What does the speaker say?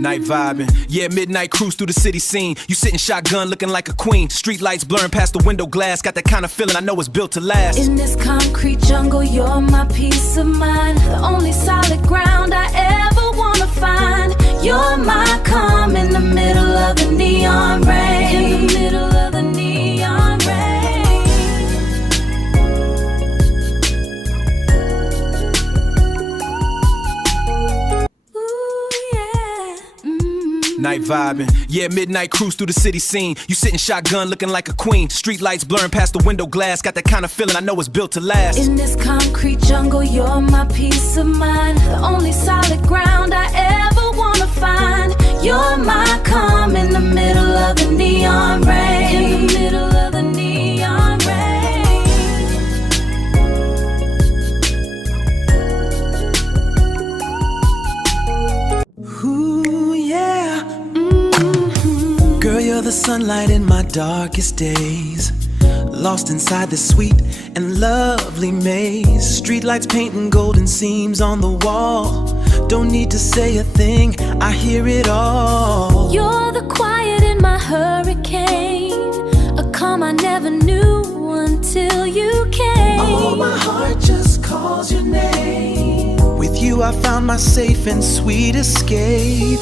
Night vibing, yeah, midnight cruise through the city scene. You sitting shotgun looking like a queen. Street lights blurring past the window glass. Got that kind of feeling I know it's built to last. In this concrete jungle, you're my peace of mind. The only solid ground I ever wanna find. You're my calm in the middle of the neon rain. In the middle of the neon rain. Ooh, yeah. Night vibing, yeah, midnight cruise through the city scene. You sitting shotgun looking like a queen. Street lights blurring past the window glass. Got that kind of feeling I know it's built to last. In this concrete jungle, you're my peace of mind. The only solid ground I ever wanna find. You're my calm in the middle of the neon rain. In the middle of the neon rain. Ooh, yeah. Girl, you're the sunlight in my darkest days. Lost inside this sweet and lovely maze. Streetlights painting golden seams on the wall. Don't need to say a thing, I hear it all. You're the quiet in my hurricane. A calm I never knew until you came. Oh, my heart just calls your name. With you I found my safe and sweet escape.